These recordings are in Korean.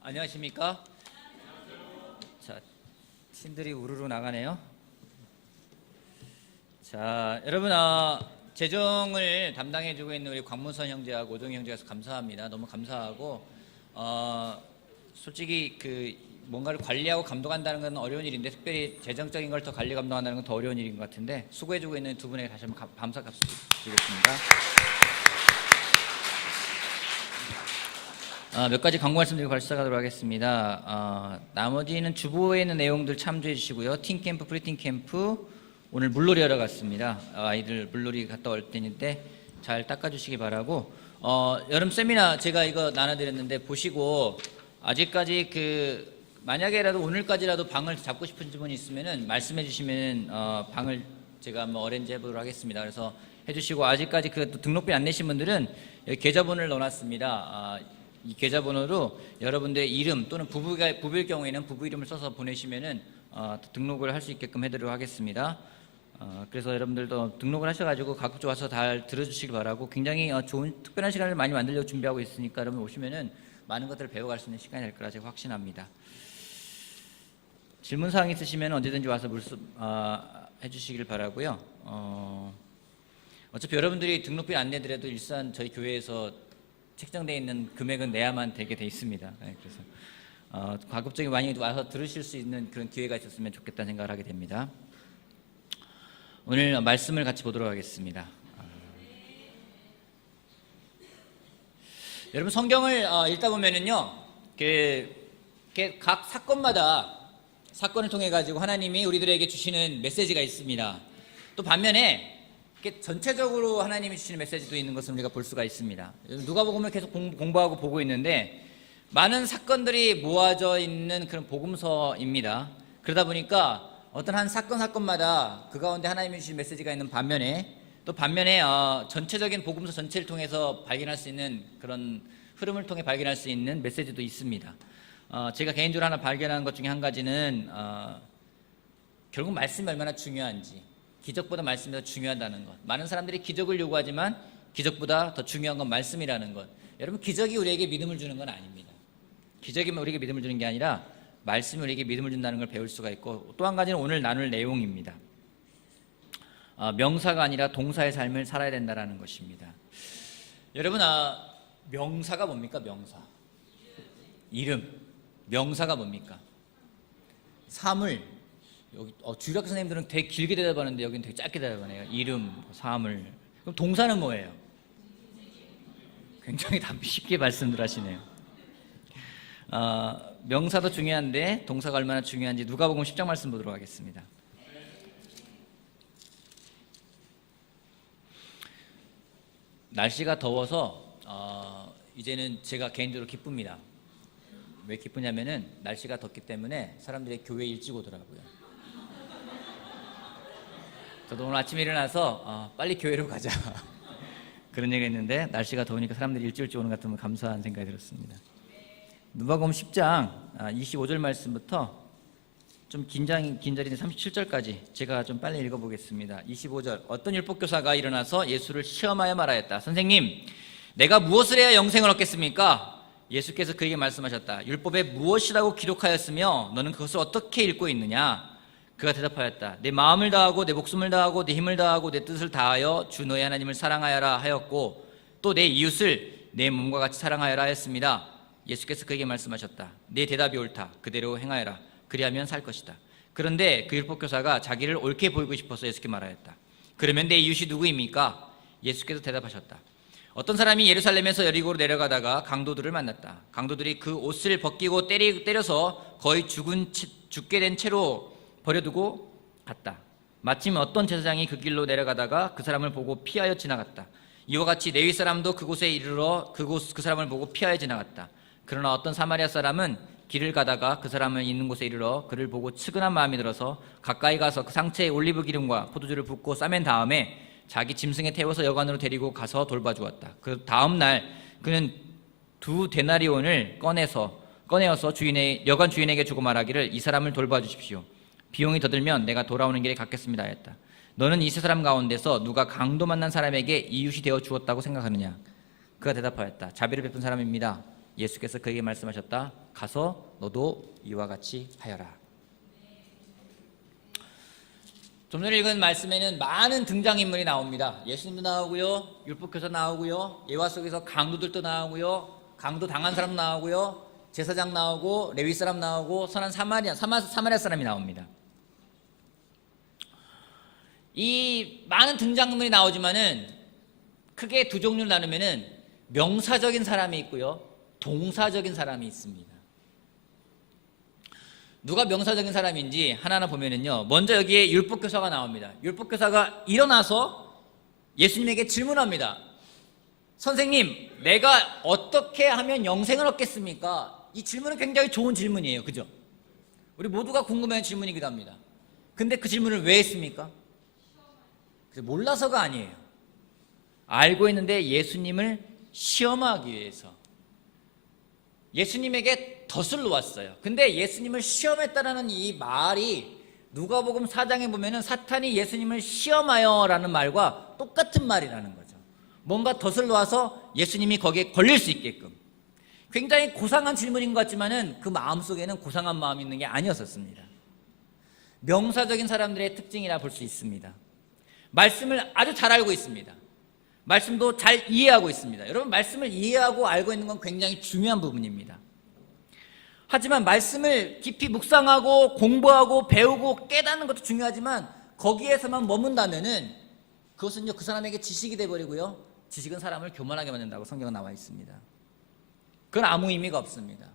안녕하십니까? 자, 팀들이 우르르 나가네요. 자, 여러분, 재정을 담당해주고 있는 우리 광문선 형제하고 오정희 형제가 감사합니다. 너무 감사하고, 솔직히 뭔가를 관리하고 감독한다는 건 어려운 일인데, 특별히 재정적인 걸 더 관리 감독한다는 건 더 어려운 일인 것 같은데, 수고해주고 있는 두 분에게 다시 한번 감사 드리겠습니다. 몇 가지 광고 말씀드리고 바로 시작하도록 하겠습니다. 나머지는 주보에 있는 내용들 참조해 주시고요. 팀캠프, 프리팀캠프 오늘 물놀이 하러 갔습니다. 아이들 물놀이 갔다 올 때인데 잘 닦아주시기 바라고, 여름 세미나 제가 이거 나눠드렸는데 보시고, 아직까지 만약에라도 오늘까지라도 방을 잡고 싶은 분이 있으면은 말씀해 주시면 방을 제가 한번 어레인지 해보도록 하겠습니다. 그래서 해주시고, 아직까지 등록비 안 내신 분들은 여기 계좌번호를 넣어놨습니다. 이 계좌번호로 여러분들의 이름 또는 부부일 경우에는 부부 이름을 써서 보내시면은 등록을 할 수 있게끔 해드리도록 하겠습니다. 그래서 여러분들도 등록을 하셔가지고 가급적 와서 잘 들어주시기 바라고, 굉장히 좋은 특별한 시간을 많이 만들려고 준비하고 있으니까 여러분 오시면은 많은 것들을 배워갈 수 있는 시간이 될 거라 제가 확신합니다. 질문사항 있으시면 언제든지 와서 해주시길 바라고요. 어차피 여러분들이 등록비 안 내더라도 일산 저희 교회에서 책정되어 있는 금액은 내야만 되게 돼 있습니다. 그래서 가급적이면 많이 와서 들으실 수 있는 그런 기회가 있었으면 좋겠다는 생각을 하게 됩니다. 오늘 말씀을 같이 보도록 하겠습니다. 여러분, 성경을 읽다 보면은요, 각 사건을 통해 가지고 하나님이 우리들에게 주시는 메시지가 있습니다. 또 반면에 전체적으로 하나님이 주시는 메시지도 있는 것을 우리가 볼 수가 있습니다. 누가복음을 계속 공부하고 보고 있는데 많은 사건들이 모아져 있는 그런 복음서입니다. 그러다 보니까 어떤 한 사건마다 그 가운데 하나님이 주신 메시지가 있는 반면에 전체적인 복음서 전체를 통해서 발견할 수 있는 그런 흐름을 통해 발견할 수 있는 메시지도 있습니다. 제가 개인적으로 하나 발견한 것 중에 한 가지는 결국 말씀이 얼마나 중요한지, 기적보다 말씀이 더 중요하다는 것. 많은 사람들이 기적을 요구하지만 기적보다 더 중요한 건 말씀이라는 것. 여러분, 기적이 우리에게 믿음을 주는 건 아닙니다. 기적이 우리에게 믿음을 주는 게 아니라 말씀이 우리에게 믿음을 준다는 걸 배울 수가 있고, 또 한 가지는 오늘 나눌 내용입니다. 명사가 아니라 동사의 삶을 살아야 된다는 것입니다. 여러분, 명사가 뭡니까? 명사. 이름. 명사가 뭡니까? 사물. 여기 주일학교 선생님들은 되게 길게 대답하는데 여기는 되게 짧게 대답하네요. 이름, 사물. 그럼 동사는 뭐예요? 굉장히 쉽게 말씀들 하시네요. 명사도 중요한데 동사가 얼마나 중요한지 누가복음 10장 말씀 보도록 하겠습니다. 날씨가 더워서 이제는 제가 개인적으로 기쁩니다. 왜 기쁘냐면은 날씨가 덥기 때문에 사람들이 교회에 일찍 오더라고요. 저도 오늘 아침에 일어나서 빨리 교회로 가자 그런 얘기가 있는데, 날씨가 더우니까 사람들이 일찍 오는 것 같으면 감사한 생각이 들었습니다. 누가복음 10장 25절 말씀부터 좀 긴절인데 37절까지 제가 좀 빨리 읽어보겠습니다. 25절. 어떤 율법교사가 일어나서 예수를 시험하여 말하였다. 선생님, 내가 무엇을 해야 영생을 얻겠습니까? 예수께서 그에게 말씀하셨다. 율법에 무엇이라고 기록하였으며 너는 그것을 어떻게 읽고 있느냐? 그가 대답하였다. 내 마음을 다하고 내 목숨을 다하고 내 힘을 다하고 내 뜻을 다하여 주 너의 하나님을 사랑하여라 하였고, 또 내 이웃을 내 몸과 같이 사랑하여라 하였습니다. 예수께서 그에게 말씀하셨다. 내 대답이 옳다. 그대로 행하여라. 그리하면 살 것이다. 그런데 그 율법교사가 자기를 옳게 보이고 싶어서 예수께 말하였다. 그러면 내 이웃이 누구입니까? 예수께서 대답하셨다. 어떤 사람이 예루살렘에서 여리고로 내려가다가 강도들을 만났다. 강도들이 그 옷을 벗기고 때려서 거의 죽게 된 채로 버려두고 갔다. 마침 어떤 제사장이 그 길로 내려가다가 그 사람을 보고 피하여 지나갔다. 이와 같이 레위 사람도 그곳에 이르러 그 사람을 보고 피하여 지나갔다. 그러나 어떤 사마리아 사람은 길을 가다가 그 사람을 있는 곳에 이르러 그를 보고 측은한 마음이 들어서 가까이 가서 그 상체에 올리브 기름과 포도주를 붓고 싸맨 다음에 자기 짐승에 태워서 여관으로 데리고 가서 돌봐주었다. 그 다음 날 그는 2 데나리온을 꺼내어서 여관 주인에게 주고 말하기를 이 사람을 돌봐주십시오. 비용이 더 들면 내가 돌아오는 길에 갚겠습니다 하였다. 너는 이 세 사람 가운데서 누가 강도 만난 사람에게 이웃이 되어 주었다고 생각하느냐? 그가 대답하였다. 자비를 베푼 사람입니다. 예수께서 그에게 말씀하셨다. 가서 너도 이와 같이 하여라. 좀 전에 읽은 말씀에는 많은 등장인물이 나옵니다. 예수님도 나오고요, 율법교사 나오고요, 예화 속에서 강도들도 나오고요, 강도 당한 사람 나오고요, 제사장 나오고 레위 사람 나오고 선한 사마리아 사람이 나옵니다. 이 많은 등장인물이 나오지만은 크게 두 종류를 나누면은 명사적인 사람이 있고요, 동사적인 사람이 있습니다. 누가 명사적인 사람인지 하나하나 보면은요, 먼저 여기에 율법교사가 나옵니다. 율법교사가 일어나서 예수님에게 질문합니다. 선생님, 내가 어떻게 하면 영생을 얻겠습니까? 이 질문은 굉장히 좋은 질문이에요. 그죠? 우리 모두가 궁금해하는 질문이기도 합니다. 근데 그 질문을 왜 했습니까? 몰라서가 아니에요. 알고 있는데 예수님을 시험하기 위해서 예수님에게 덫을 놓았어요. 근데 예수님을 시험했다라는 이 말이 누가복음 4장에 보면은 사탄이 예수님을 시험하여 라는 말과 똑같은 말이라는 거죠. 뭔가 덫을 놓아서 예수님이 거기에 걸릴 수 있게끔. 굉장히 고상한 질문인 것 같지만은 그 마음속에는 고상한 마음이 있는 게 아니었었습니다. 명사적인 사람들의 특징이라 볼 수 있습니다. 말씀을 아주 잘 알고 있습니다. 말씀도 잘 이해하고 있습니다. 여러분, 말씀을 이해하고 알고 있는 건 굉장히 중요한 부분입니다. 하지만 말씀을 깊이 묵상하고 공부하고 배우고 깨닫는 것도 중요하지만 거기에서만 머문다면은 그것은요, 그 사람에게 지식이 돼버리고요, 지식은 사람을 교만하게 만든다고 성경에 나와 있습니다. 그건 아무 의미가 없습니다.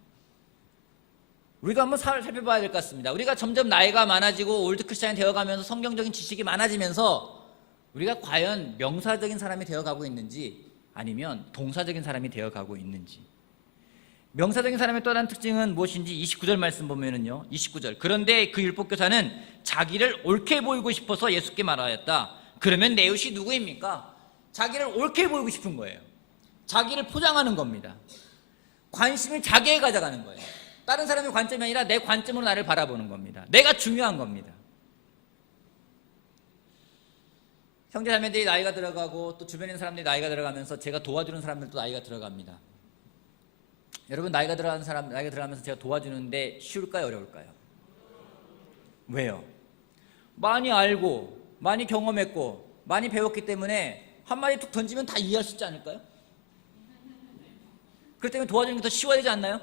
우리가 한번 살펴봐야 될 것 같습니다. 우리가 점점 나이가 많아지고 올드 크리스찬이 되어가면서 성경적인 지식이 많아지면서 우리가 과연 명사적인 사람이 되어가고 있는지 아니면 동사적인 사람이 되어가고 있는지. 명사적인 사람의 또 다른 특징은 무엇인지 29절 말씀 보면은요, 29절, 그런데 그 율법교사는 자기를 옳게 보이고 싶어서 예수께 말하였다. 그러면 내 이웃이 누구입니까? 자기를 옳게 보이고 싶은 거예요. 자기를 포장하는 겁니다. 관심을 자기에 가져가는 거예요. 다른 사람의 관점이 아니라 내 관점으로 나를 바라보는 겁니다. 내가 중요한 겁니다. 형제 자매들이 나이가 들어가고 또 주변에 있는 사람들이 나이가 들어가면서 제가 도와주는 사람들도 나이가 들어갑니다. 여러분, 나이가 들어가면서 제가 도와주는데 쉬울까요, 어려울까요? 왜요? 많이 알고 많이 경험했고 많이 배웠기 때문에 한마디 툭 던지면 다 이해할 수 있지 않을까요? 그렇기 때문에 도와주는 게 더 쉬워지지 않나요?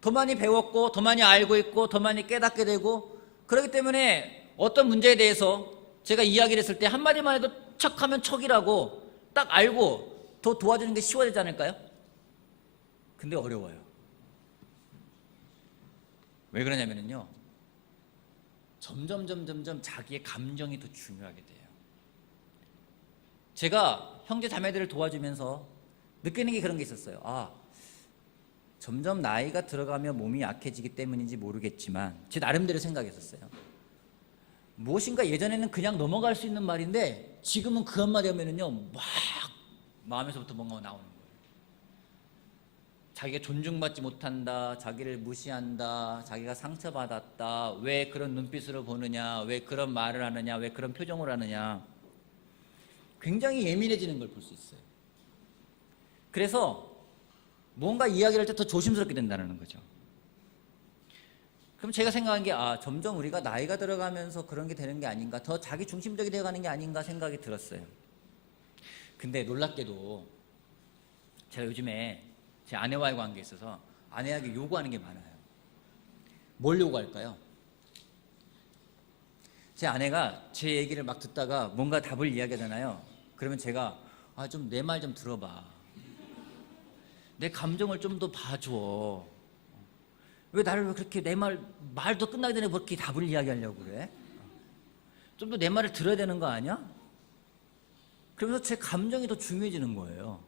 더 많이 배웠고 더 많이 알고 있고 더 많이 깨닫게 되고, 그렇기 때문에 어떤 문제에 대해서 제가 이야기를 했을 때 한마디만 해도 척하면 척이라고 딱 알고 더 도와주는 게 쉬워지지 않을까요? 근데 어려워요. 왜 그러냐면요, 점점 자기의 감정이 더 중요하게 돼요. 제가 형제 자매들을 도와주면서 느끼는 게 그런 게 있었어요. 점점 나이가 들어가며 몸이 약해지기 때문인지 모르겠지만 제 나름대로 생각했었어요. 무엇인가 예전에는 그냥 넘어갈 수 있는 말인데 지금은 그 한마디 하면은요, 막 마음에서부터 뭔가 나오는 거예요. 자기가 존중받지 못한다, 자기를 무시한다, 자기가 상처받았다, 왜 그런 눈빛으로 보느냐, 왜 그런 말을 하느냐, 왜 그런 표정을 하느냐, 굉장히 예민해지는 걸 볼 수 있어요. 그래서 뭔가 이야기를 할 때 더 조심스럽게 된다는 거죠. 그럼 제가 생각한 게 점점 우리가 나이가 들어가면서 그런 게 되는 게 아닌가, 더 자기 중심적이 되어가는 게 아닌가 생각이 들었어요. 근데 놀랍게도 제가 요즘에 제 아내와의 관계에 있어서 아내에게 요구하는 게 많아요. 뭘 요구할까요? 제 아내가 제 얘기를 막 듣다가 뭔가 답을 이야기하잖아요. 그러면 제가 좀 내 말 좀 들어봐. 내 감정을 좀 더 봐줘. 왜 나를 그렇게 내 말도 끝나기 전에 그렇게 답을 이야기하려고 그래? 좀 더 내 말을 들어야 되는 거 아니야? 그러면서 제 감정이 더 중요해지는 거예요.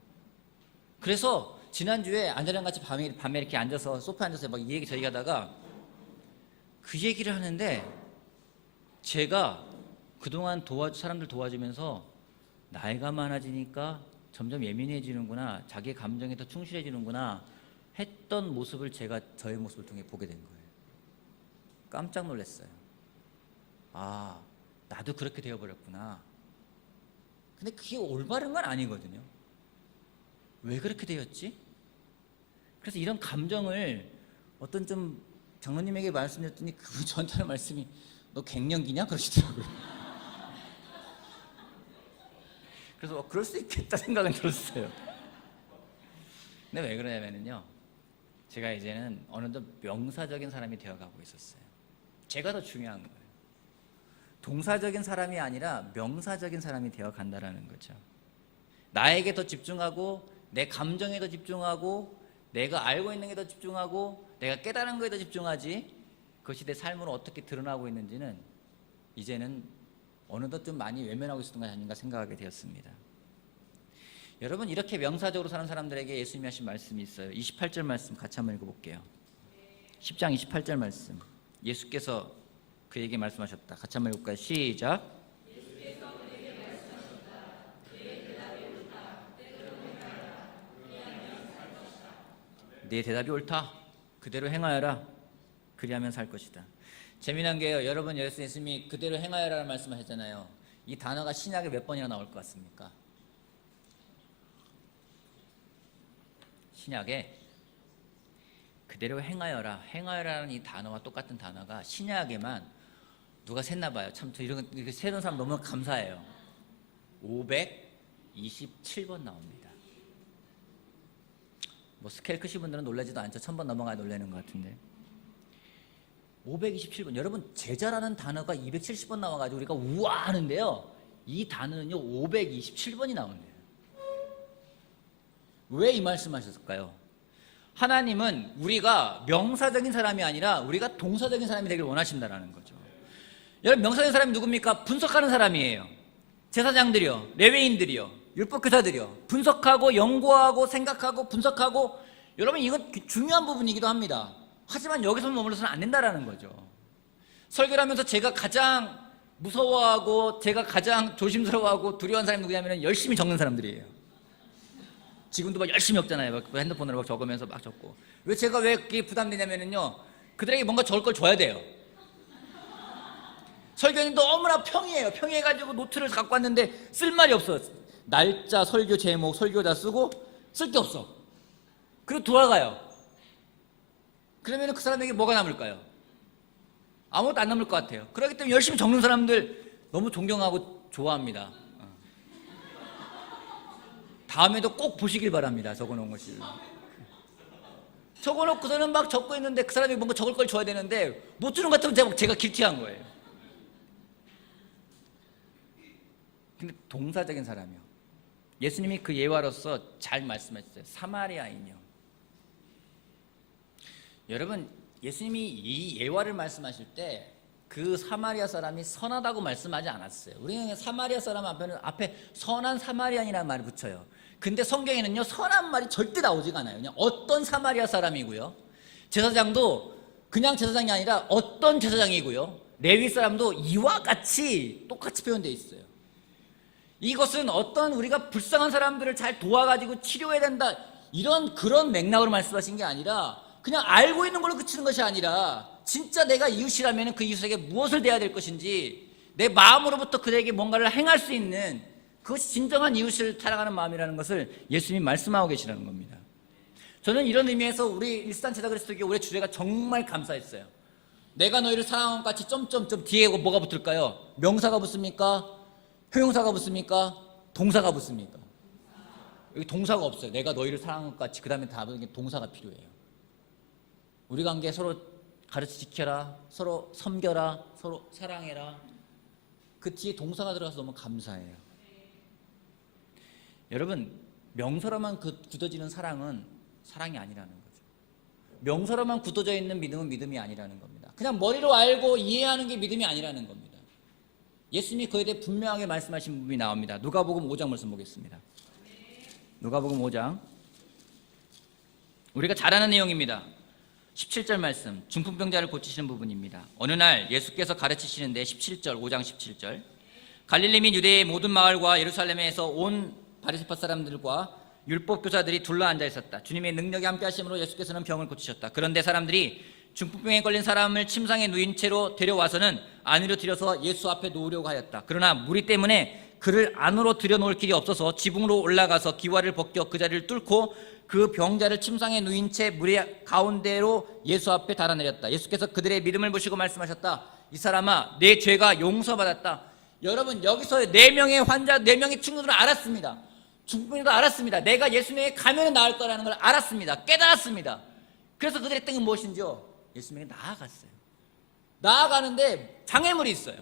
그래서 지난주에 아내랑 같이 밤에 이렇게 앉아서 소파에 앉아서 막 이 얘기 저 얘기 하다가 그 얘기를 하는데, 제가 그동안 사람들 도와주면서 나이가 많아지니까 점점 예민해지는구나, 자기의 감정에 더 충실해지는구나 했던 모습을 제가 저의 모습을 통해 보게 된 거예요. 깜짝 놀랐어요. 나도 그렇게 되어버렸구나. 근데 그게 올바른 건 아니거든요. 왜 그렇게 되었지? 그래서 이런 감정을 어떤 좀 장로님에게 말씀드렸더니 그분 저한테 하는 말씀이 너 갱년기냐? 그러시더라고요. 그래서 그럴 수 있겠다 생각은 들었어요. 근데 왜 그러냐면요, 제가 이제는 어느덧 명사적인 사람이 되어가고 있었어요. 제가 더 중요한 거예요. 동사적인 사람이 아니라 명사적인 사람이 되어간다라는 거죠. 나에게 더 집중하고 내 감정에 더 집중하고 내가 알고 있는 게 더 집중하고 내가 깨달은 거에 더 집중하지, 그것이 내 삶으로 어떻게 드러나고 있는지는 이제는 어느덧 좀 많이 외면하고 있었던 것 아닌가 생각하게 되었습니다. 여러분, 이렇게 명사적으로 사는 사람들에게 예수님이 하신 말씀이 있어요. 28절 말씀 같이 한번 읽어볼게요. 10장 28절 말씀, 예수께서 그에게 말씀하셨다. 같이 한번 읽을까요? 시작. 네 대답이 옳다. 그대로 행하여라. 그리하면 살 것이다. 재미난 게요, 여러분, 예수님이 그대로 행하여라는 말씀하셨잖아요. 이 단어가 신약에 몇 번이나 나올 것 같습니까? 신약에 그대로 행하여라, 행하여라는 이 단어와 똑같은 단어가 신약에만 누가 셌나 봐요. 참 저 이런 이렇게 세는 사람 너무 감사해요. 527번 나옵니다. 뭐 스케일 크신 분들은 놀라지도 않죠. 1000번 넘어가야 놀라는 것 같은데 527번. 여러분, 제자라는 단어가 270번 나와가지고 우리가 우와 하는데요, 이 단어는요 527번이 나온대요. 왜 이 말씀하셨을까요? 하나님은 우리가 명사적인 사람이 아니라 우리가 동사적인 사람이 되길 원하신다는 거죠. 여러분, 명사적인 사람이 누굽니까? 분석하는 사람이에요. 제사장들이요, 레위인들이요, 율법교사들이요. 분석하고 연구하고 생각하고 분석하고. 여러분, 이건 중요한 부분이기도 합니다. 하지만 여기서 머물러서는 안 된다라는 거죠. 설교를 하면서 제가 가장 무서워하고 제가 가장 조심스러워하고 두려워한 사람이 누구냐면 열심히 적는 사람들이에요. 지금도 막 열심히 적잖아요. 막 핸드폰으로 막 적으면서 막 적고. 왜 제가 왜 그게 부담되냐면요, 그들에게 뭔가 적을 걸 줘야 돼요. 설교는 너무나 평이해요. 평이해가지고 노트를 갖고 왔는데 쓸 말이 없어. 날짜, 설교 제목, 설교자 쓰고 쓸 게 없어. 그리고 돌아가요. 그러면 그 사람에게 뭐가 남을까요? 아무것도 안 남을 것 같아요. 그렇기 때문에 열심히 적는 사람들 너무 존경하고 좋아합니다. 다음에도 꼭 보시길 바랍니다. 적어놓은 것을. 적어놓고서는 막 적고 있는데 그 사람이 뭔가 적을 걸 줘야 되는데 못 주는 것 같으면 제가 길티한 거예요. 근데 동사적인 사람이요, 예수님이 그 예화로서 잘 말씀하셨어요. 사마리아인이요. 여러분, 예수님이 이 예화를 말씀하실 때 그 사마리아 사람이 선하다고 말씀하지 않았어요. 우리는 사마리아 사람 앞에 선한 사마리안이라는 말을 붙여요. 근데 성경에는요, 선한 말이 절대 나오지가 않아요. 그냥 어떤 사마리아 사람이고요, 제사장도 그냥 제사장이 아니라 어떤 제사장이고요, 레위 사람도 이와 같이 똑같이 표현되어 있어요. 이것은 어떤 우리가 불쌍한 사람들을 잘 도와가지고 치료해야 된다, 그런 맥락으로 말씀하신 게 아니라, 그냥 알고 있는 걸로 그치는 것이 아니라 진짜 내가 이웃이라면 그 이웃에게 무엇을 대해야 될 것인지 내 마음으로부터 그에게 뭔가를 행할 수 있는, 그것이 진정한 이웃을 사랑하는 마음이라는 것을 예수님이 말씀하고 계시라는 겁니다. 저는 이런 의미에서 우리 일산 제자 그리스도교회 올해 주제가 정말 감사했어요. 내가 너희를 사랑한 것 같이 점점점 뒤에 뭐가 붙을까요? 명사가 붙습니까? 형용사가 붙습니까? 동사가 붙습니까? 여기 동사가 없어요. 내가 너희를 사랑한 것 같이. 그 다음에 다음에 동사가 필요해요. 우리 관계 서로 가르쳐 지켜라, 서로 섬겨라, 서로 사랑해라. 그 뒤에 동사가 들어가서 너무 감사해요. 여러분, 명사로만 굳어지는 사랑은 사랑이 아니라는 거죠. 명사로만 굳어져 있는 믿음은 믿음이 아니라는 겁니다. 그냥 머리로 알고 이해하는 게 믿음이 아니라는 겁니다. 예수님이 그에 대해 분명하게 말씀하신 부분이 나옵니다. 누가복음 5장 말씀 보겠습니다. 누가복음 5장, 우리가 잘 아는 내용입니다. 17절 말씀, 중풍병자를 고치시는 부분입니다. 어느 날 예수께서 가르치시는데 17절, 5장 17절, 갈릴리 및 유대의 모든 마을과 예루살렘에서 온 바리새파 사람들과 율법교사들이 둘러앉아 있었다. 주님의 능력이 함께 하심으로 예수께서는 병을 고치셨다. 그런데 사람들이 중풍병에 걸린 사람을 침상에 누인 채로 데려와서는 안으로 들여서 예수 앞에 놓으려고 하였다. 그러나 무리 때문에 그를 안으로 들여놓을 길이 없어서 지붕으로 올라가서 기와를 벗겨 그 자리를 뚫고 그 병자를 침상에 누인 채 무리 가운데로 예수 앞에 달아내렸다. 예수께서 그들의 믿음을 보시고 말씀하셨다. 이 사람아, 내 죄가 용서받았다. 여러분, 여기서 4명의 환자, 4명의 친구들은 알았습니다. 중국인도 알았습니다. 내가 예수님에게 가면 나을 거라는 걸 알았습니다. 깨달았습니다. 그래서 그들의 뜻은 무엇인지요? 예수님에게 나아갔어요. 나아가는데 장애물이 있어요.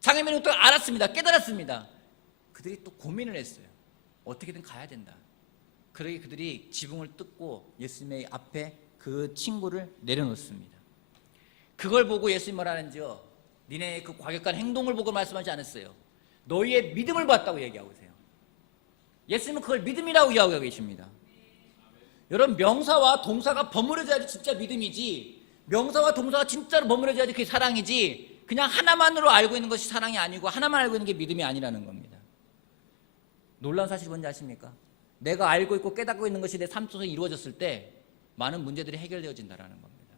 장애물은 또 알았습니다. 깨달았습니다. 그들이 또 고민을 했어요. 어떻게든 가야 된다. 그러기 그들이 지붕을 뜯고 예수님의 앞에 그 친구를 내려놓습니다. 그걸 보고 예수님 뭐라는지요? 니네 그 과격한 행동을 보고 말씀하지 않았어요. 너희의 믿음을 봤다고 얘기하고 계세요. 예수님은 그걸 믿음이라고 이야기하고 계십니다. 여러분, 명사와 동사가 버무려져야지 진짜 믿음이지, 명사와 동사가 진짜로 버무려져야지 그게 사랑이지, 그냥 하나만으로 알고 있는 것이 사랑이 아니고 하나만 알고 있는 게 믿음이 아니라는 겁니다. 놀라운 사실이 뭔지 아십니까? 내가 알고 있고 깨닫고 있는 것이 내 삶 속에서 이루어졌을 때 많은 문제들이 해결되어진다는 겁니다.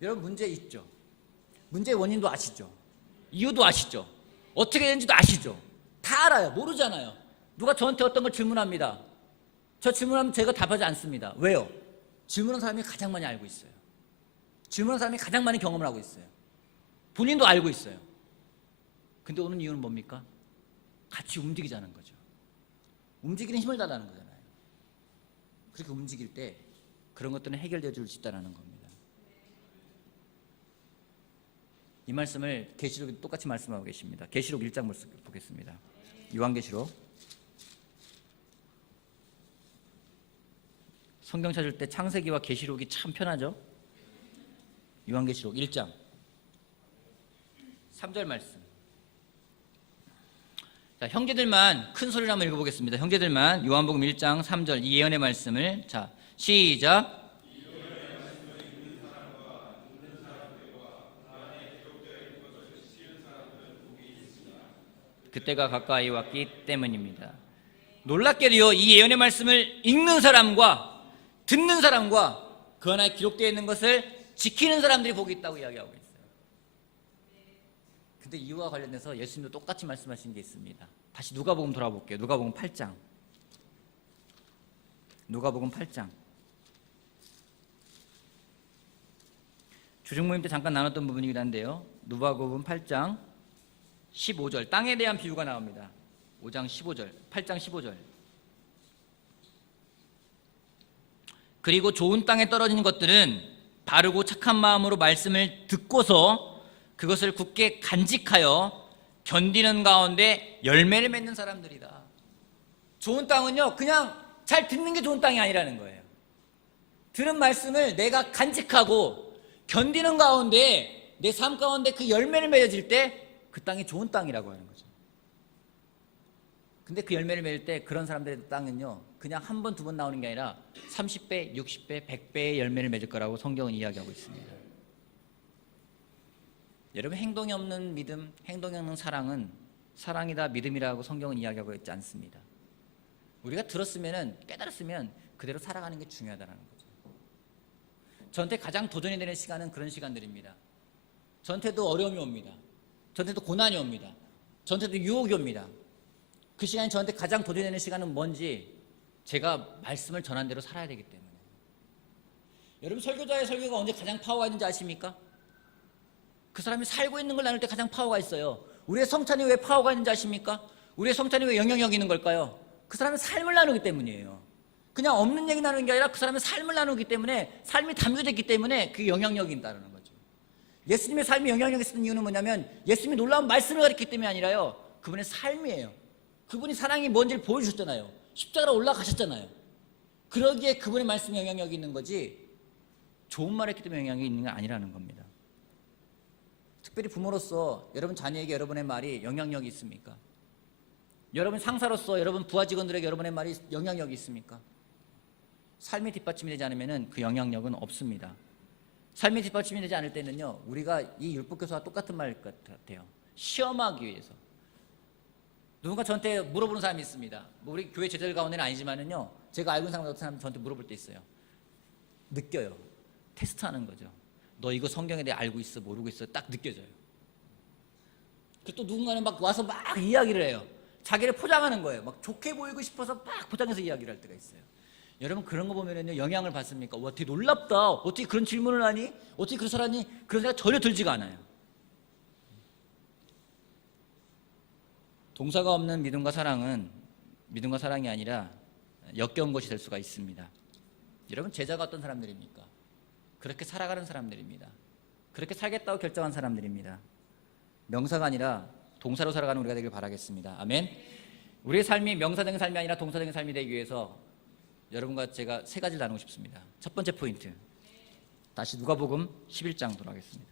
여러분, 문제 있죠? 문제의 원인도 아시죠? 이유도 아시죠? 어떻게 되는지도 아시죠? 다 알아요. 모르잖아요. 누가 저한테 어떤 걸 질문합니다. 저 질문하면 제가 답하지 않습니다. 왜요? 질문한 사람이 가장 많이 알고 있어요. 질문한 사람이 가장 많이 경험을 하고 있어요. 본인도 알고 있어요. 근데 오는 이유는 뭡니까? 같이 움직이자는 거죠. 움직이는 힘을 달라는 거잖아요. 그렇게 움직일 때 그런 것들은 해결되어 줄 수 있다는 겁니다. 이 말씀을 계시록에 똑같이 말씀하고 계십니다. 계시록 1장 보겠습니다. 요한계시록. 성경 찾을 때 창세기와 계시록이 참 편하죠. 요한계시록 1장 3절 말씀. 자, 형제들만 큰 소리로 한번 읽어보겠습니다. 형제들만 요한복음 1장 3절 이 예언의 말씀을, 자, 시작. 그때가 가까이 왔기 때문입니다. 놀랍게도요, 이 예언의 말씀을 읽는 사람과 듣는 사람과 그 안에 기록되어 있는 것을 지키는 사람들이 복이 있다고 이야기하고 있어요. 근데 이와 관련해서 예수님도 똑같이 말씀하신 게 있습니다. 다시 누가복음 돌아볼게요. 누가복음 8장. 누가복음 8장. 주중모임 때 잠깐 나눴던 부분이긴 한데요. 누가복음 8장 15절. 땅에 대한 비유가 나옵니다. 5장 15절. 8장 15절. 그리고 좋은 땅에 떨어진 것들은 바르고 착한 마음으로 말씀을 듣고서 그것을 굳게 간직하여 견디는 가운데 열매를 맺는 사람들이다. 좋은 땅은요, 그냥 잘 듣는 게 좋은 땅이 아니라는 거예요. 들은 말씀을 내가 간직하고 견디는 가운데, 내 삶 가운데 그 열매를 맺어질 때 그 땅이 좋은 땅이라고 하는 거죠. 근데 그 열매를 맺을 때 그런 사람들의 땅은요, 그냥 한 번, 두 번 나오는 게 아니라 30배, 60배, 100배의 열매를 맺을 거라고 성경은 이야기하고 있습니다. 여러분, 행동이 없는 믿음, 행동이 없는 사랑은 사랑이다, 믿음이라고 성경은 이야기하고 있지 않습니다. 우리가 들었으면, 깨달았으면 그대로 살아가는 게 중요하다는 거죠. 저한테 가장 도전이 되는 시간은 그런 시간들입니다. 저한테도 어려움이 옵니다. 저한테도 고난이 옵니다. 저한테도 유혹이 옵니다. 그 시간이 저한테 가장 도전이 되는 시간은 뭔지, 제가 말씀을 전한 대로 살아야 되기 때문에. 여러분, 설교자의 설교가 언제 가장 파워가 있는지 아십니까? 그 사람이 살고 있는 걸 나눌 때 가장 파워가 있어요. 우리의 성찬이 왜 파워가 있는지 아십니까? 우리의 성찬이 왜 영향력이 있는 걸까요? 그 사람의 삶을 나누기 때문이에요. 그냥 없는 얘기 나누는 게 아니라 그 사람의 삶을 나누기 때문에, 삶이 담겨졌기 때문에 그 영향력이 있다는 거죠. 예수님의 삶이 영향력이 있었던 이유는 뭐냐면, 예수님이 놀라운 말씀을 가르쳤기 때문이 아니라요, 그분의 삶이에요. 그분이 사랑이 뭔지를 보여주셨잖아요. 십자가로 올라가셨잖아요. 그러기에 그분의 말씀에 영향력이 있는 거지, 좋은 말 했기 때문에 영향이 있는 게 아니라는 겁니다. 특별히 부모로서 여러분 자녀에게 여러분의 말이 영향력이 있습니까? 여러분 상사로서 여러분 부하 직원들에게 여러분의 말이 영향력이 있습니까? 삶의 뒷받침이 되지 않으면 그 영향력은 없습니다. 삶의 뒷받침이 되지 않을 때는요, 우리가 이 율법교사와 똑같은 말 같아요. 시험하기 위해서. 누군가 저한테 물어보는 사람이 있습니다. 뭐 우리 교회 제자들 가운데는 아니지만은요, 제가 알고 있는 사람, 어떤 사람이 저한테 물어볼 때 있어요. 느껴요. 테스트하는 거죠. 너 이거 성경에 대해 알고 있어, 모르고 있어? 딱 느껴져요. 그 또 누군가는 막 와서 막 이야기를 해요. 자기를 포장하는 거예요. 막 좋게 보이고 싶어서 막 포장해서 이야기를 할 때가 있어요. 여러분 그런 거 보면은요 영향을 받습니까? 와, 되게 놀랍다. 어떻게 그런 질문을 하니? 어떻게 그런 사람이 그런 생각 전혀 들지가 않아요. 동사가 없는 믿음과 사랑은 믿음과 사랑이 아니라 역겨운 것이 될 수가 있습니다. 여러분 제자가 어떤 사람들입니까? 그렇게 살아가는 사람들입니다. 그렇게 살겠다고 결정한 사람들입니다. 명사가 아니라 동사로 살아가는 우리가 되길 바라겠습니다. 아멘. 우리의 삶이 명사적인 삶이 아니라 동사적인 삶이 되기 위해서 여러분과 제가 세 가지를 나누고 싶습니다. 첫 번째 포인트, 다시 누가복음 11장 돌아가겠습니다.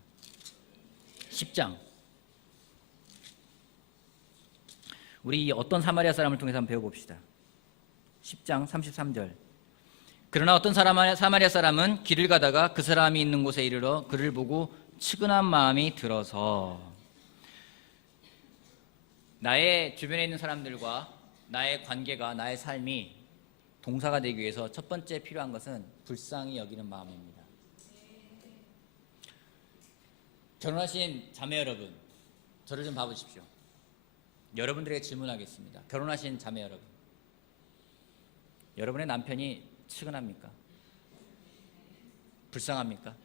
10장. 우리 이 어떤 사마리아 사람을 통해서 한번 배워봅시다. 10장 33절. 그러나 어떤 사마리아 사람은 길을 가다가 그 사람이 있는 곳에 이르러 그를 보고 측은한 마음이 들어서. 나의 주변에 있는 사람들과 나의 관계가, 나의 삶이 동사가 되기 위해서 첫 번째 필요한 것은 불쌍히 여기는 마음입니다. 결혼하신 자매 여러분, 저를 좀 봐보십시오. 여러분들에게 질문하겠습니다. 결혼하신 자매 여러분, 여러분의 남편이 측은합니까? 불쌍합니까?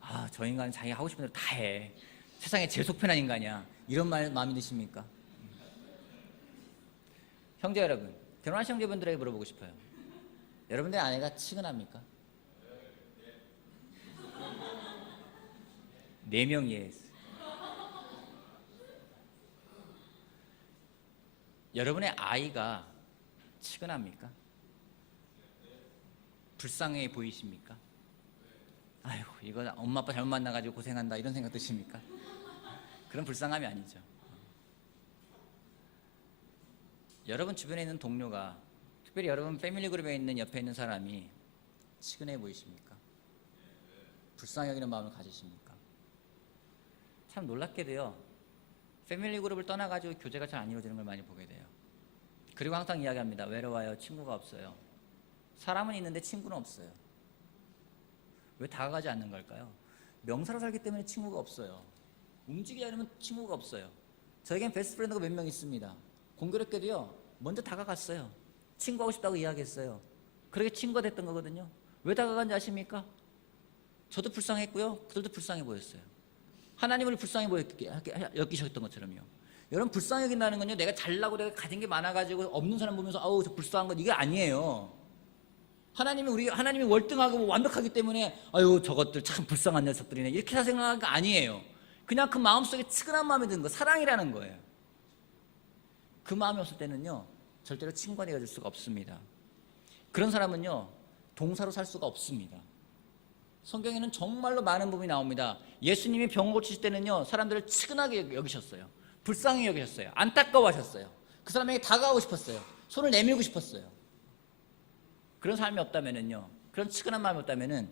아, 저 인간은 자기 하고 싶은 대로 다 해. 세상에 제일 속편한 인간이야. 이런 마음이 드십니까? 형제 여러분, 결혼하신 형제분들에게 물어보고 싶어요. 여러분들의 아내가 측은합니까? 4명이에요. 여러분의 아이가 측은합니까? 불쌍해 보이십니까? 아이고, 이거 엄마 아빠 잘못 만나가지고 고생한다 이런 생각 드십니까? 그런 불쌍함이 아니죠. 여러분 주변에 있는 동료가, 특별히 여러분 패밀리 그룹에 있는 옆에 있는 사람이 측은해 보이십니까? 불쌍히 여기는 마음을 가지십니까? 참 놀랍게도요, 패밀리 그룹을 떠나가지고 교제가 잘 안 이루어지는 걸 많이 보게 돼요. 그리고 항상 이야기합니다. 외로워요. 친구가 없어요. 사람은 있는데 친구는 없어요. 왜 다가가지 않는 걸까요? 명사로 살기 때문에 친구가 없어요. 움직이지 않으면 친구가 없어요. 저에겐 베스트 프렌드가 몇 명 있습니다. 공교롭게도요, 먼저 다가갔어요. 친구하고 싶다고 이야기했어요. 그렇게 친구가 됐던 거거든요. 왜 다가간지 아십니까? 저도 불쌍했고요, 그들도 불쌍해 보였어요. 하나님을 불쌍해 여기셨던 것처럼요. 여러분, 불쌍히 여긴다는 건요, 내가 잘나고 내가 가진 게 많아가지고 없는 사람 보면서 아우 저 불쌍한 건, 이게 아니에요. 하나님이 월등하고 완벽하기 때문에 아유 저것들 참 불쌍한 녀석들이네 이렇게 생각하는 거 아니에요. 그냥 그 마음속에 측은한 마음이 드는 거, 사랑이라는 거예요. 그 마음이 없을 때는요, 절대로 친구가 되어줄 수가 없습니다. 그런 사람은요, 동사로 살 수가 없습니다. 성경에는 정말로 많은 부분이 나옵니다. 예수님이 병 고치실 때는요, 사람들을 측은하게 여기셨어요. 불쌍히 여기셨어요. 안타까워하셨어요. 그 사람에게 다가가고 싶었어요. 손을 내밀고 싶었어요. 그런 삶이 없다면은요, 그런 측은한 마음이 없다면은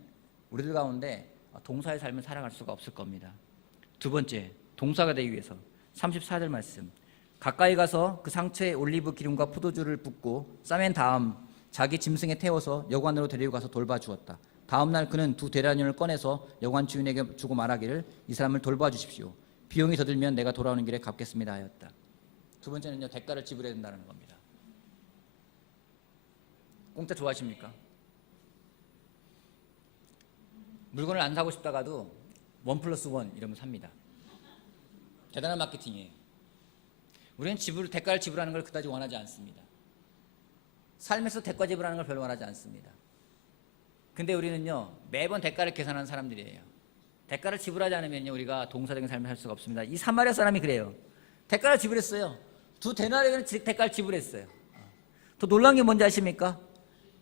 우리들 가운데 동사의 삶을 살아갈 수가 없을 겁니다. 두 번째, 동사가 되기 위해서 34절 말씀. 가까이 가서 그 상처에 올리브 기름과 포도주를 붓고 싸맨 다음 자기 짐승에 태워서 여관으로 데리고 가서 돌봐주었다. 다음 날 그는 2 데나리온을 꺼내서 여관 주인에게 주고 말하기를 이 사람을 돌봐주십시오. 비용이 더 들면 내가 돌아오는 길에 갚겠습니다 하였다. 두 번째는요, 대가를 지불해야 된다는 겁니다. 공짜 좋아하십니까? 물건을 안 사고 싶다가도 1+1 이러면 삽니다. 대단한 마케팅이에요. 우리는 대가를 지불하는 걸 그다지 원하지 않습니다. 삶에서 대가 지불하는 걸 별로 원하지 않습니다. 근데 우리는요, 매번 대가를 계산하는 사람들이에요. 대가를 지불하지 않으면요, 우리가 동사적인 삶을 살 수가 없습니다. 이 사마리아 사람이 그래요. 대가를 지불했어요. 2 데나리온을 대가를 지불했어요. 더 놀라운 게 뭔지 아십니까?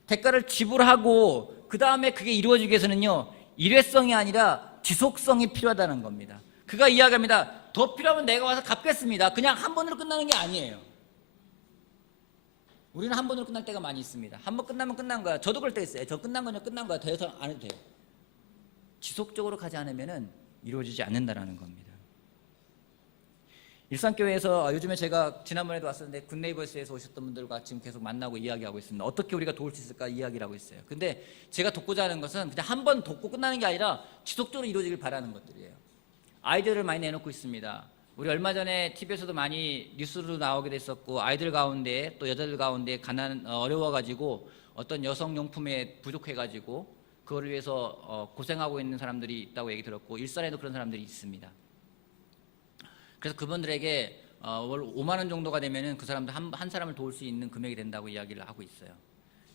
대가를 지불하고 그 다음에 그게 이루어지기 위해서는요, 일회성이 아니라 지속성이 필요하다는 겁니다. 그가 이야기합니다. 더 필요하면 내가 와서 갚겠습니다. 그냥 한 번으로 끝나는 게 아니에요. 우리는 한 번으로 끝날 때가 많이 있습니다. 한 번 끝나면 끝난 거야. 저도 그럴 때 있어요. 저 끝난 거냐, 끝난 거야. 더 이상 안 해도 돼요. 지속적으로 가지 않으면 이루어지지 않는다는 겁니다. 일산교회에서 요즘에 제가 지난번에도 왔었는데 굿네이버스에서 오셨던 분들과 지금 계속 만나고 이야기하고 있습니다. 어떻게 우리가 도울 수 있을까 이야기를 하고 있어요. 근데 제가 돕고자 하는 것은 그냥 한 번 돕고 끝나는 게 아니라 지속적으로 이루어지길 바라는 것들이에요. 아이디어를 많이 내놓고 있습니다. 우리 얼마 전에 TV에서도 많이 뉴스로 나오게 됐었고, 아이들 가운데 또 여자들 가운데 어려워가지고 어떤 여성용품에 부족해가지고 그거를 위해서 고생하고 있는 사람들이 있다고 얘기 들었고, 일산에도 그런 사람들이 있습니다. 그래서 그분들에게 월 5만 원 정도가 되면은 그 사람들 한 사람을 도울 수 있는 금액이 된다고 이야기를 하고 있어요.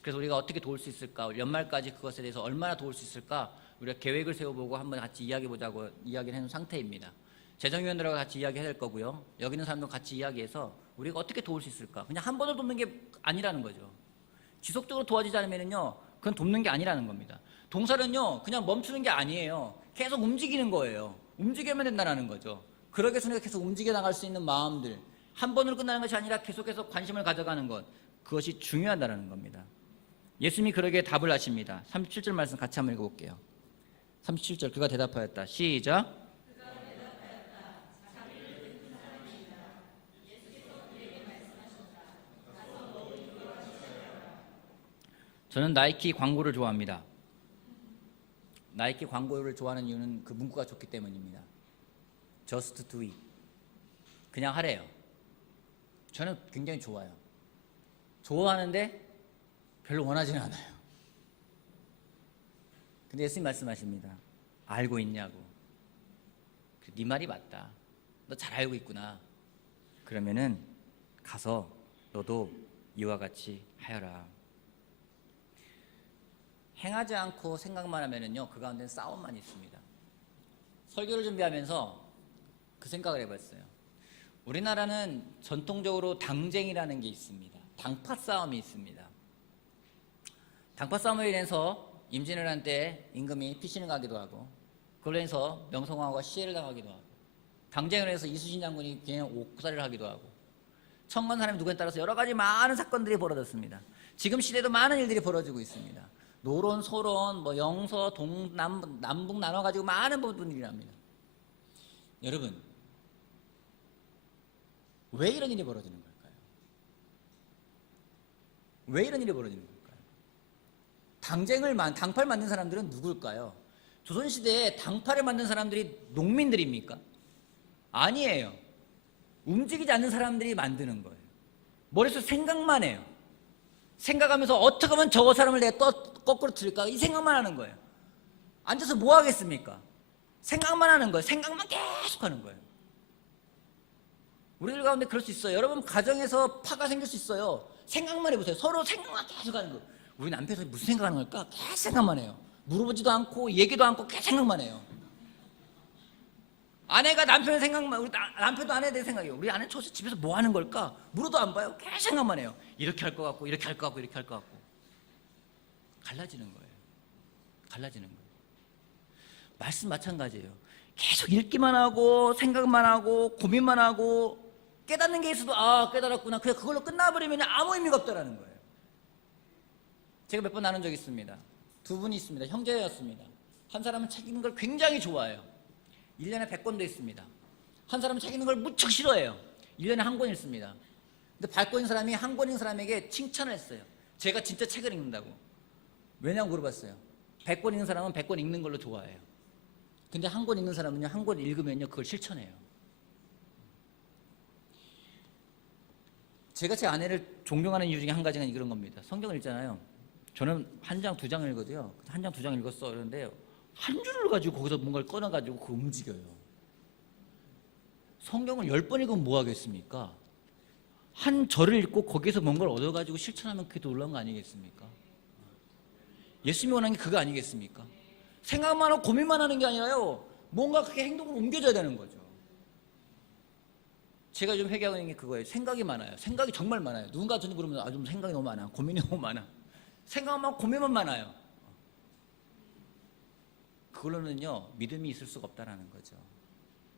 그래서 우리가 어떻게 도울 수 있을까, 연말까지 그것에 대해서 얼마나 도울 수 있을까, 우리가 계획을 세워보고 한번 같이 이야기해보자고 이야기를 해놓은 상태입니다. 재정위원들하고 같이 이야기해야 될 거고요. 여기 있는 사람도 같이 이야기해서 우리가 어떻게 도울 수 있을까. 그냥 한 번을 돕는 게 아니라는 거죠. 지속적으로 도와주지 않으면요, 그건 돕는 게 아니라는 겁니다. 동사는요, 그냥 멈추는 게 아니에요. 계속 움직이는 거예요. 움직이면 된다는 거죠. 그러기 위해서 우리가 계속 움직여 나갈 수 있는 마음들, 한 번으로 끝나는 것이 아니라 계속해서 관심을 가져가는 것, 그것이 중요하다는 겁니다. 예수님이 그러기에 답을 하십니다. 37절 말씀 같이 한번 읽어볼게요. 37절, 그가 대답하였다. 시작. 저는 나이키 광고를 좋아합니다. 나이키 광고를 좋아하는 이유는 그 문구가 좋기 때문입니다. Just do it. 그냥 하래요. 저는 굉장히 좋아요. 좋아하는데 별로 원하지는 않아요. 근데 예수님 말씀하십니다. 알고 있냐고. 네 말이 맞다. 너 잘 알고 있구나. 그러면은 가서 너도 이와 같이 하여라. 행하지 않고 생각만 하면은요, 그 가운데는 싸움만 있습니다. 설교를 준비하면서 그 생각을 해봤어요. 우리나라는 전통적으로 당쟁이라는 게 있습니다. 당파 싸움이 있습니다. 당파 싸움으로 인해서 임진왜란 한때 임금이 피신을 가기도 하고, 그걸로 인해서 명성황후가 시해를 당하기도 하고, 당쟁으로 해서 이순신 장군이 그냥 옥살이를 하기도 하고, 청건 사람이 누구에 따라서 여러 가지 많은 사건들이 벌어졌습니다. 지금 시대도 많은 일들이 벌어지고 있습니다. 노론, 소론, 영서, 남북 나눠가지고 많은 부분들이랍니다. 여러분, 왜 이런 일이 벌어지는 걸까요? 왜 이런 일이 벌어지는 걸까요? 당파를 만든 사람들은 누굴까요? 조선시대에 당파를 만든 사람들이 농민들입니까? 아니에요. 움직이지 않는 사람들이 만드는 거예요. 머릿속에 생각만 해요. 생각하면서 어떻게 하면 저 사람을 내가 거꾸로 틀릴까? 이 생각만 하는 거예요. 앉아서 뭐 하겠습니까? 생각만 하는 거예요. 생각만 계속 하는 거예요. 우리들 가운데 그럴 수 있어요. 여러분 가정에서 파가 생길 수 있어요. 생각만 해보세요. 서로 생각만 계속 하는 거예요. 우리 남편이 무슨 생각하는 걸까? 계속 생각만 해요. 물어보지도 않고 얘기도 않고 계속 생각만 해요. 아내가 남편의 생각만, 우리 남편도 아내에 대해 생각해요. 우리 아내는 집에서 뭐 하는 걸까? 물어도 안 봐요. 계속 생각만 해요. 이렇게 할 것 같고, 이렇게 할 것 같고, 이렇게 할 것 같고. 갈라지는 거예요. 갈라지는 거예요. 말씀 마찬가지예요. 계속 읽기만 하고, 생각만 하고, 고민만 하고, 깨닫는 게 있어도, 깨달았구나. 그냥 그걸로 끝나버리면 아무 의미가 없다라는 거예요. 제가 몇 번 나눈 적이 있습니다. 두 분이 있습니다. 형제였습니다. 한 사람은 책 읽는 걸 굉장히 좋아해요. 1년에 100권도 있습니다. 한 사람은 책 읽는 걸 무척 싫어해요. 1년에 한 권 읽습니다. 근데 밟고 사람이 한 권 읽는 사람에게 칭찬을 했어요. 제가 진짜 책을 읽는다고. 왜냐고 물어봤어요. 100권 읽는 사람은 100권 읽는 걸로 좋아해요. 근데 한 권 읽는 사람은요, 한 권 읽으면요, 그걸 실천해요. 제가 제 아내를 존경하는 이유 중에 한 가지가 이런 겁니다. 성경을 읽잖아요. 저는 한 장, 두 장을 읽거든요. 한 장, 두 장 읽었어. 그런데 한 줄을 가지고 거기서 뭔가를 꺼내가지고 그거 움직여요. 성경을 10번 읽으면 뭐 하겠습니까? 한 절을 읽고 거기에서 뭔가를 얻어가지고 실천하면 그게 더 놀라운 거 아니겠습니까? 예수님이 원하는 게 그거 아니겠습니까? 생각만 하고 고민만 하는 게 아니라요, 뭔가 그게 행동으로 옮겨져야 되는 거죠. 제가 좀 회개하고 있는 게 그거예요. 생각이 많아요. 생각이 정말 많아요. 누군가 저한테 물으면 좀 생각이 너무 많아. 고민이 너무 많아. 생각만 고민만 많아요. 그걸로는요, 믿음이 있을 수가 없다는 거죠.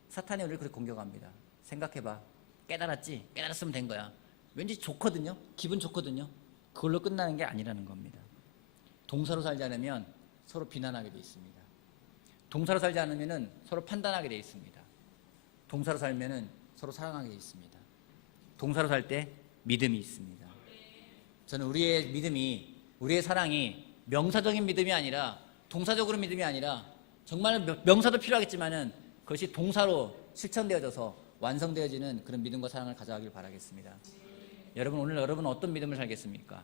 사탄이 우리를 그렇게 공격합니다. 생각해봐. 깨달았지? 깨달았으면 된 거야. 왠지 좋거든요. 기분 좋거든요. 그걸로 끝나는 게 아니라는 겁니다. 동사로 살지 않으면 서로 비난하게 돼 있습니다. 동사로 살지 않으면 서로 판단하게 돼 있습니다. 동사로 살면 서로 사랑하게 돼 있습니다. 동사로 살 때 믿음이 있습니다. 저는 우리의 믿음이, 우리의 사랑이 명사적인 믿음이 아니라, 동사적으로 믿음이 아니라, 정말 명사도 필요하겠지만은 그것이 동사로 실천되어져서 완성되어지는 그런 믿음과 사랑을 가져가길 바라겠습니다. 여러분, 오늘 여러분은 어떤 믿음을 살겠습니까?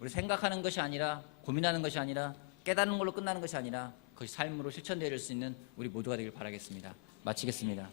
우리 생각하는 것이 아니라 고민하는 것이 아니라 깨닫는 걸로 끝나는 것이 아니라 그것이 삶으로 실천되어질 수 있는 우리 모두가 되길 바라겠습니다. 마치겠습니다.